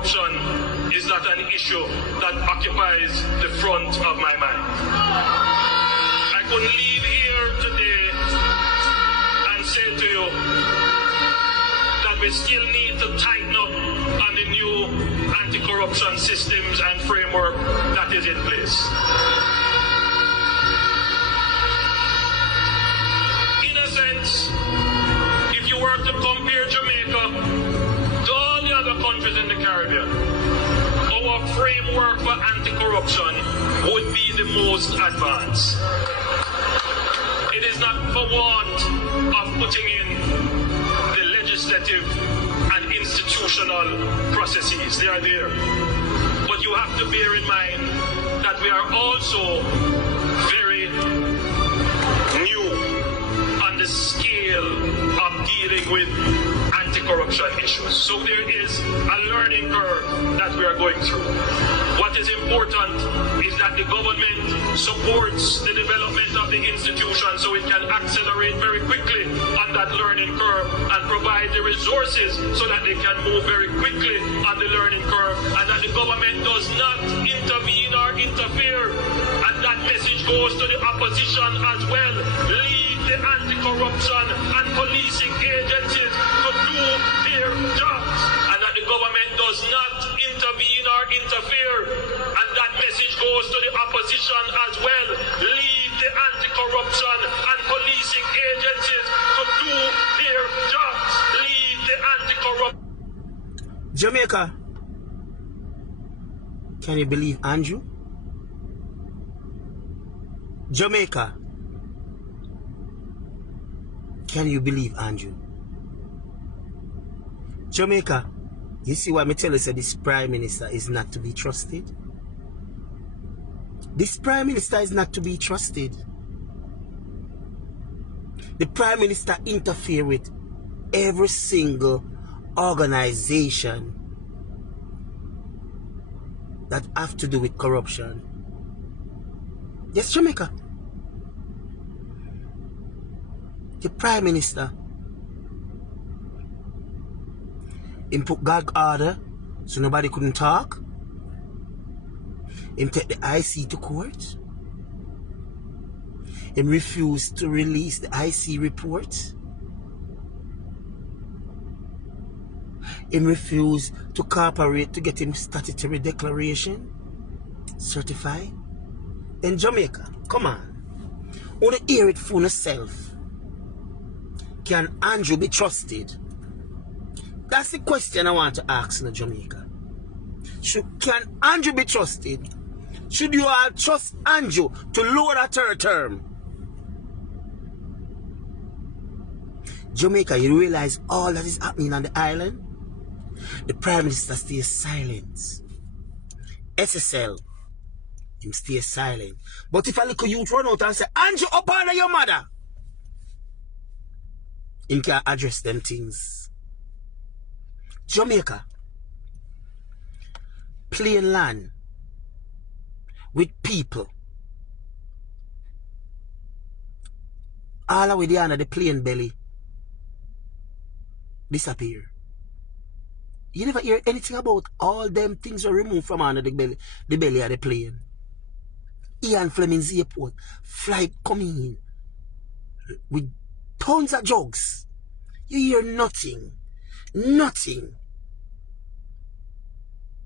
anti-corruption is not an issue that occupies the front of my mind. I could leave here today and say to you that we still need to tighten up on the new anti-corruption systems and framework that is in place. In a sense, if you were to compare Jamaica to all the other countries in the Caribbean, our framework for anti-corruption would be the most advanced. It is not for want of putting in the legislative and institutional processes. They are there. But you have to bear in mind that we are also very new on the scale of dealing with anti-corruption issues. So there is a learning curve that we are going through. What is important is that the government supports the development of the institution so it can accelerate very quickly on that learning curve and provide the resources so that they can move very quickly on the learning curve, and that the government does not intervene or interfere. And that message goes to the opposition as well. Leave the anti-corruption and policing agencies to do their jobs, and that the government does not intervene or interfere. And that message goes to the opposition as well. Leave the anti-corruption and policing agencies to do their jobs. Leave the anti-corruption. Jamaica, can you believe Andrew? Jamaica, can you believe Andrew? Jamaica, you see what me tell you, say this Prime Minister is not to be trusted? This Prime Minister is not to be trusted. The Prime Minister interfere with every single organization that have to do with corruption. Yes, Jamaica. The Prime Minister, him put gag order so nobody couldn't talk. Him take the IC to court. Him refused to release the IC report. Him refused to cooperate to get him statutory declaration certified. In Jamaica, come on. Wanna hear it for yourself. Can Andrew be trusted? That's the question I want to ask in Jamaica. Can Andrew be trusted? Should you all trust Andrew to lower a third term? Jamaica, you realize all that is happening on the island? The Prime Minister stays silent. SSL, him stay silent. But if a little youth run out and say, Andrew, up under your mother, him can address them things. Jamaica, plain land with people, all the way down the plain belly disappear. You never hear anything about all them things are removed from under the belly of the plane. Ian Fleming's airport, flight coming in with tons of drugs. You hear nothing. Nothing.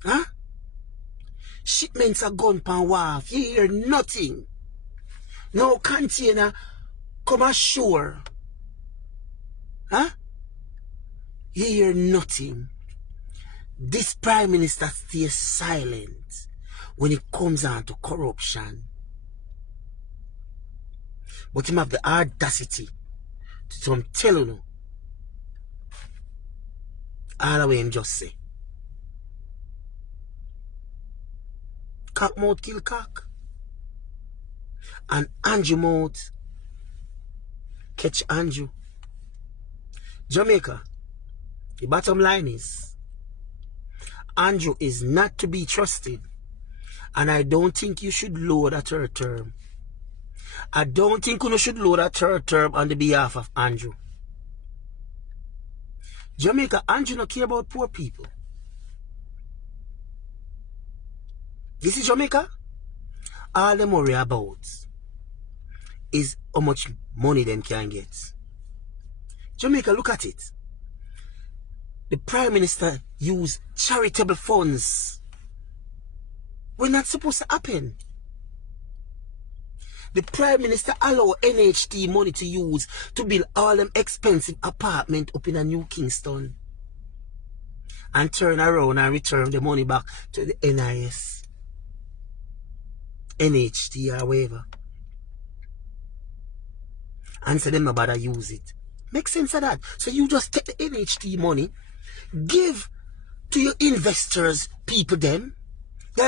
Huh? Shipments are gone pan wharf. You hear nothing. No container come ashore. Huh? You hear nothing. This Prime Minister stays silent when it comes on to corruption. But him have the audacity to come telling you all the way him just say. Cock mouth kill cock. And Andrew mouth catch Andrew. Jamaica, the bottom line is Andrew is not to be trusted. And I don't think you should lower that third term. I don't think you should lower that third term on the behalf of Andrew. Jamaica, Andrew don't care about poor people. This is Jamaica. All them worry about is how much money them can get. Jamaica, look at it. The Prime Minister used charitable funds. We're not supposed to happen. The Prime Minister allow NHT money to use to build all them expensive apartment up in a New Kingston. And turn around and return the money back to the NIS. NHT or whatever. And say them no bother use it. Make sense of that. So you just take the NHT money, give to your investors, people them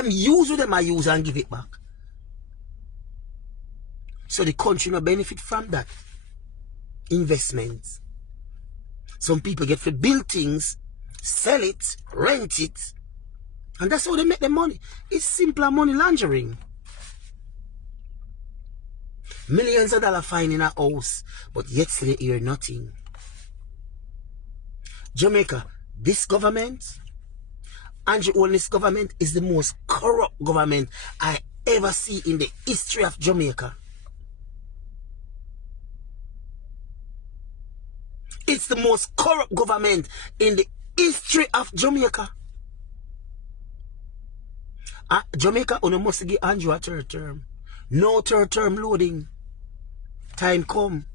use what them I use and give it back. So the country no benefit from that investment. Some people get to build things, sell it, rent it, and that's how they make the money. It's simpler money laundering. Millions of dollars fine in a house, but yet still they hear nothing. Jamaica, this government, Andrew Holness government, is the most corrupt government I ever see in the history of Jamaica. It's the most corrupt government in the history of Jamaica. Jamaica only must give Andrew a third term. No third term loading. Time come.